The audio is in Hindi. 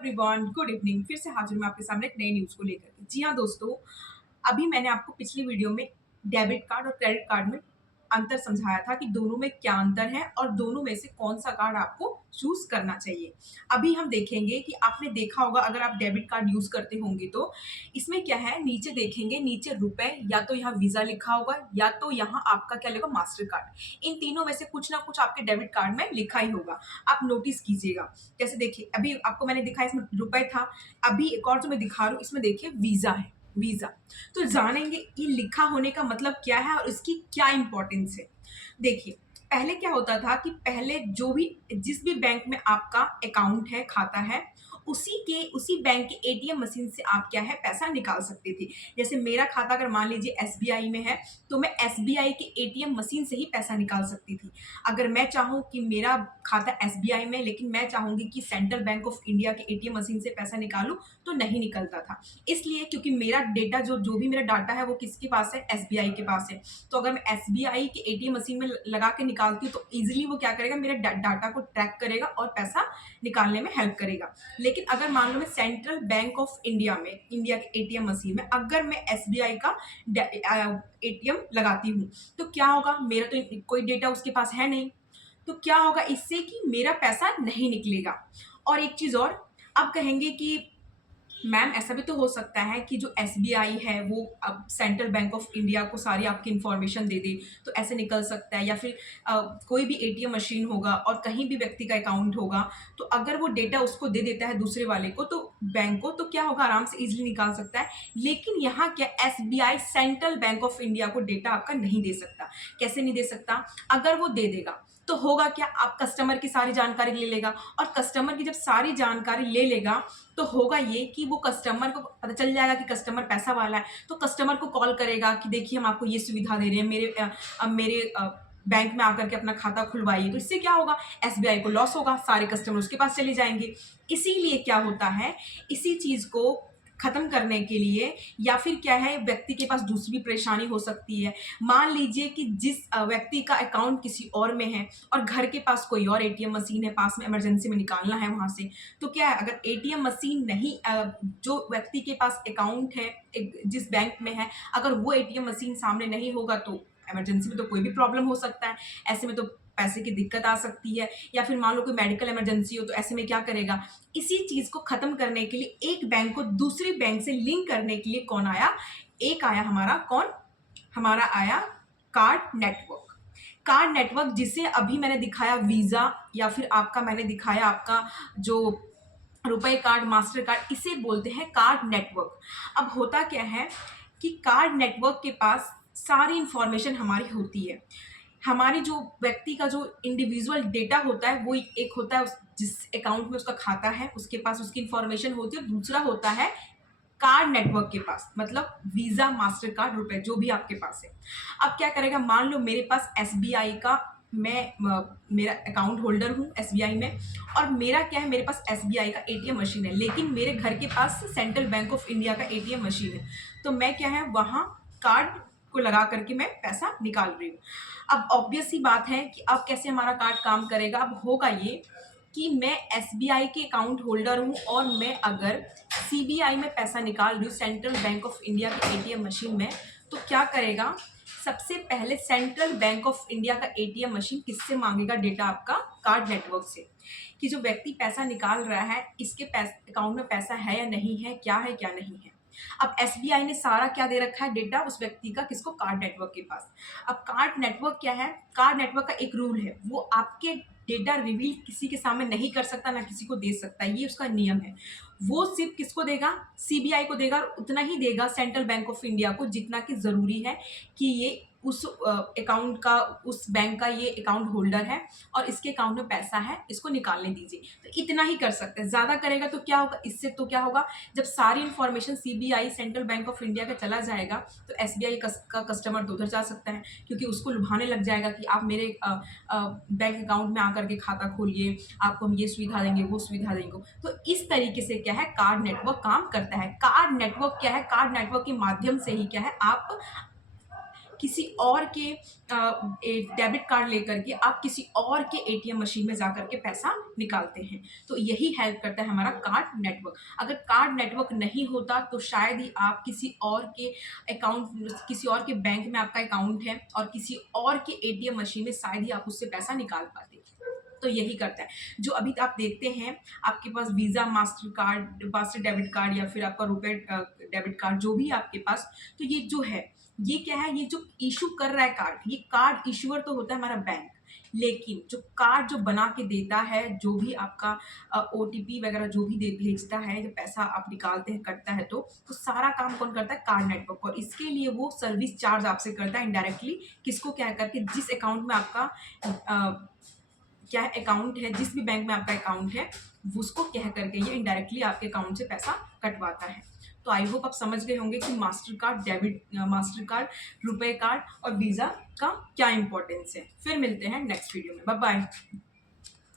Everyone, good evening. फिर से हाजिर मैं आपके सामने एक नई न्यूज़ को लेकर के। जी हाँ दोस्तों, अभी मैंने आपको पिछली वीडियो में डेबिट कार्ड और क्रेडिट कार्ड में अंतर समझाया था कि दोनों में क्या अंतर है और दोनों में से कौन-सा कार्ड आपको चूज़ करना चाहिए। अभी हम देखेंगे कि आपने देखा होगा, अगर आप डेबिट कार्ड यूज़ करते होंगे तो इसमें क्या है, नीचे देखेंगे, नीचे रुपए या तो यहाँ वीज़ा लिखा होगा या तो यहाँ आपका क्या लिखा, मास्टर कार्ड। इन तीनों में से कुछ ना कुछ आपके डेबिट कार्ड में लिखा ही होगा, आप नोटिस कीजिएगा। जैसे देखिए, अभी आपको मैंने दिखाया इसमें रुपए था, अभी एक और जो मैं दिखा रही हूँ इसमें देखिए वीज़ा है, वीज़ा। तो जानेंगे ये लिखा होने का मतलब क्या है और इसकी क्या इंपॉर्टेंस है। देखिए, पहले क्या होता था कि पहले जो भी जिस भी बैंक में आपका अकाउंट है, खाता है, उसी बैंक के एटीएम मशीन से आप क्या है, पैसा निकाल सकते थे। जैसे मेरा खाता अगर मान लीजिए एसबीआई में है, तो मैं एसबीआई के एटीएम मशीन से ही पैसा निकाल सकती थी। अगर मैं चाहूँ कि मेरा खाता एसबीआई में, लेकिन मैं चाहूँगी कि सेंट्रल बैंक ऑफ इंडिया के एटीएम मशीन से पैसा निकालूँ, तो नहीं निकलता था। इसलिए क्योंकि मेरा डेटा जो भी मेरा डाटा है वो किसके पास है, एसबीआई के पास है। तो अगर मैं एसबीआई के एटीएम मशीन में लगा के निकालती हूँ तो ईजिली वो क्या करेगा, मेरे डाटा को ट्रैक करेगा और पैसा निकालने में हेल्प करेगा। लेकिन अगर मान लो मैं सेंट्रल बैंक ऑफ इंडिया में, इंडिया के एटीएम मशीन में अगर मैं एसबीआई का एटीएम लगाती हूँ, तो क्या होगा, मेरा तो कोई डेटा उसके पास है नहीं। तो क्या होगा इससे कि मेरा पैसा नहीं निकलेगा। और एक चीज़ और, आप कहेंगे कि मैम ऐसा भी तो हो सकता है कि जो एसबीआई है वो अब सेंट्रल बैंक ऑफ इंडिया को सारी आपकी इन्फॉर्मेशन दे दे, तो ऐसे निकल सकता है। या फिर कोई भी एटीएम मशीन होगा और कहीं भी व्यक्ति का अकाउंट होगा, तो अगर वो डेटा उसको दे देता है दूसरे वाले को, तो बैंक को, तो क्या होगा, आराम से इजीली निकाल सकता है। लेकिन यहाँ क्या, SBI central bank of India को डेटा आपका नहीं दे सकता। कैसे नहीं दे सकता, अगर वो दे देगा तो होगा क्या, आप कस्टमर की सारी जानकारी ले लेगा, और कस्टमर की जब सारी जानकारी ले लेगा तो होगा ये कि वो कस्टमर को पता चल जाएगा कि कस्टमर पैसा वाला है, तो कस्टमर को कॉल करेगा कि देखिए हम आपको ये सुविधा दे रहे हैं, मेरे बैंक में आकर के अपना खाता खुलवाइए। तो इससे क्या होगा, एसबीआई को लॉस होगा, सारे कस्टमर उसके पास चले जाएंगे। इसीलिए क्या होता है, इसी चीज़ को खत्म करने के लिए, या फिर क्या है, व्यक्ति के पास दूसरी भी परेशानी हो सकती है। मान लीजिए कि जिस व्यक्ति का अकाउंट किसी और में है और घर के पास कोई और एटीएम मशीन है, पास में इमरजेंसी में निकालना है वहाँ से, तो क्या है, अगर एटीएम मशीन नहीं, जो व्यक्ति के पास अकाउंट है जिस बैंक में है, अगर वो एटीएम मशीन सामने नहीं होगा तो इमरजेंसी में तो कोई भी प्रॉब्लम हो सकता है। ऐसे में तो पैसे की दिक्कत आ सकती है, या फिर मान लो कोई मेडिकल इमरजेंसी हो, तो ऐसे में क्या करेगा। इसी चीज को खत्म करने के लिए, एक बैंक को दूसरी बैंक से लिंक करने के लिए कौन आया, एक आया हमारा, कौन, हमारा आया कार्ड नेटवर्क। कार्ड नेटवर्क जिसे अभी मैंने दिखाया वीजा, या फिर आपका मैंने दिखाया आपका जो रुपए कार्ड, मास्टर कार्ड, इसे बोलते हैं कार्ड नेटवर्क। अब होता क्या है कि कार्ड नेटवर्क के पास सारी इंफॉर्मेशन हमारी होती है। हमारी जो व्यक्ति का जो इंडिविजुअल डेटा होता है वो एक होता है, जिस अकाउंट में उसका खाता है उसके पास उसकी इंफॉर्मेशन होती है। दूसरा होता है कार्ड नेटवर्क के पास, मतलब वीजा, मास्टर कार्ड, रुपए, जो भी आपके पास है। अब क्या करेगा, मान लो मेरे पास एसबीआई का, मेरा अकाउंट होल्डर हूँ एसबीआई में, और मेरा क्या है, मेरे पास एसबीआई का एटीएम मशीन है, लेकिन मेरे घर के पास सेंट्रल बैंक ऑफ इंडिया का एटीएम मशीन है। तो मैं क्या है, वहाँ कार्ड को लगा करके मैं पैसा निकाल रही हूँ। अब ऑब्वियस सी बात है कि अब कैसे हमारा कार्ड काम करेगा। अब होगा ये कि मैं एसबीआई के अकाउंट होल्डर हूँ और मैं अगर सीबीआई में पैसा निकाल रही हूँ, सेंट्रल बैंक ऑफ इंडिया के एटीएम मशीन में, तो क्या करेगा, सबसे पहले सेंट्रल बैंक ऑफ इंडिया का एटीएम मशीन किससे मांगेगा डेटा, आपका कार्ड नेटवर्क से, कि जो व्यक्ति पैसा निकाल रहा है इसके अकाउंट में पैसा है या नहीं है, क्या है क्या नहीं है। अब एसबीआई ने सारा क्या दे रखा है, डेटा उस व्यक्ति का, किसको, कार्ड नेटवर्क के पास। अब कार्ड नेटवर्क क्या है, कार्ड नेटवर्क का एक रूल है, वो आपके डेटा रिवील किसी के सामने नहीं कर सकता, ना किसी को दे सकता, ये उसका नियम है। वो सिर्फ किसको देगा, सीबीआई को देगा, और उतना ही देगा सेंट्रल बैंक ऑफ इंडिया को जितना कि ज़रूरी है कि ये उस अकाउंट का, उस बैंक का ये अकाउंट होल्डर है और इसके अकाउंट में पैसा है, इसको निकालने दीजिए। तो इतना ही कर सकते हैं, ज़्यादा करेगा तो क्या होगा, इससे तो क्या होगा, जब सारी information CBI, central bank of India का चला जाएगा, तो एसबीआई का कस्टमर तो उधर जा सकता है, क्योंकि उसको लुभाने लग जाएगा कि आप मेरे बैंक अकाउंट में आकर के खाता खोलिए, आपको हम ये सुविधा देंगे, वो सुविधा देंगे। तो इस तरीके से क्या है, कार्ड नेटवर्क काम करता है। कार्ड नेटवर्क क्या है, कार्ड नेटवर्क के माध्यम से ही क्या है, आप किसी और के डेबिट कार्ड लेकर के आप किसी और के एटीएम मशीन में जाकर के पैसा निकालते हैं। तो यही हेल्प करता है हमारा कार्ड नेटवर्क। अगर कार्ड नेटवर्क नहीं होता तो शायद ही आप किसी और के किसी और के बैंक में आपका अकाउंट है और किसी और के एटीएम मशीन में शायद ही आप उससे पैसा निकाल पाते। तो यही करता है। जो अभी आप देखते हैं आपके पास वीज़ा, मास्टर डेबिट कार्ड या फिर आपका रुपए डेबिट कार्ड जो भी आपके पास, तो ये जो है ये क्या है, ये जो इशू कर रहा है कार्ड, ये कार्ड इशूअर तो होता है हमारा बैंक, लेकिन जो कार्ड जो बना के देता है, जो भी आपका ओटीपी वगैरह जो भी भेजता है, जब पैसा आप निकालते हैं कटता है तो सारा काम कौन करता है, कार्ड नेटवर्क। और इसके लिए वो सर्विस चार्ज आपसे करता है इनडायरेक्टली, किसको क्या करके, जिस अकाउंट में आपका क्या अकाउंट है, जिस भी बैंक में आपका अकाउंट है उसको कह करके ये इनडायरेक्टली आपके अकाउंट से पैसा कटवाता है। तो आई होप आप समझ गए होंगे कि मास्टर कार्ड, रुपए कार्ड और वीज़ा का क्या इंपॉर्टेंस है। फिर मिलते हैं नेक्स्ट वीडियो में। Bye bye.